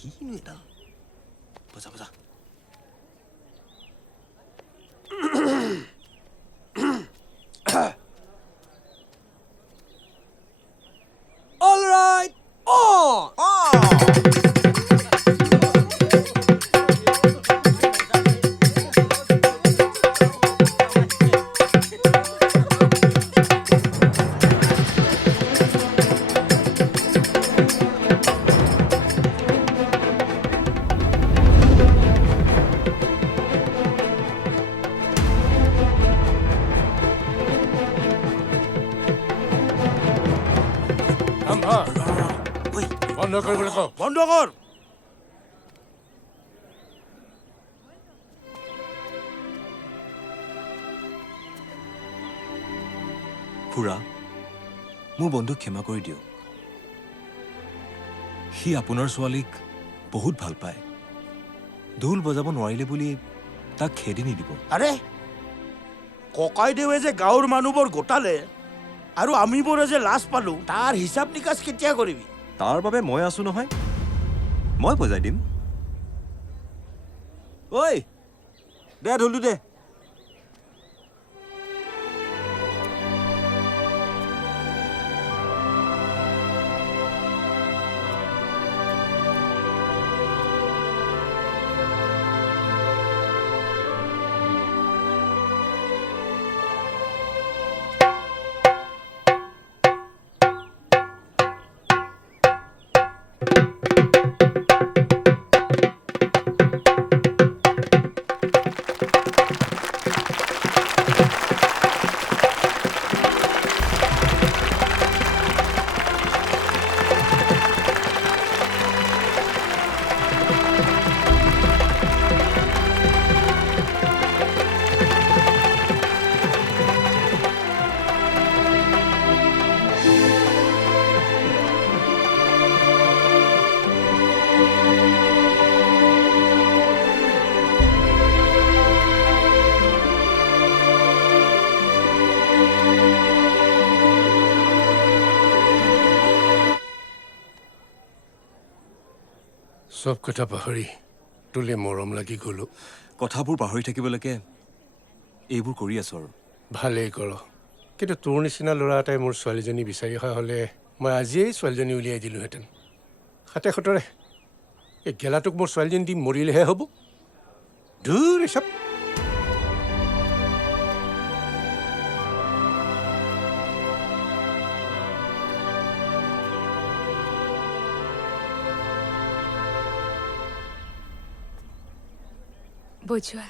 কিনো এটা বজা বজা All right, on! বন্ধ কৰিবলৈ কওঁ। বন্ধ কৰ খুড়া মোৰ বন্ধুক ক্ষমা কৰি দিয়ক সি আপোনাৰ ছোৱালীক বহুত ভাল পায় ঢোল বজাব নোৱাৰিলে বুলি তাক খেদি নিদিব আৰে ককাইদেৱে যে গাঁৱৰ মানুহবোৰ গোটালে আৰু আমিবোৰে যে লাজ পালো তাৰ হিচাপ নিকাচ কেতিয়া কৰিবি তাৰ বাবে মই আছো নহয় মই বজাই দিম ঐ দে ঢোলটো দে চব কথা পাহৰি তোলে মৰম লাগি গ'লো। কথাবোৰ পাহৰি থাকিবলৈকে এইবোৰ কৰি আছো আৰু ভালেই কৰ কিন্তু তোৰ নিচিনা ল'ৰা এটাই মোৰ ছোৱালীজনী বিচাৰি অহা হ'লে মই আজিয়েই ছোৱালীজনী উলিয়াই দিলোহেঁতেন হাতে খতৰে এই গেলাটোক মোৰ ছোৱালীজনী দি মৰিলেহে হ'ব দূৰ এচব বজোৱা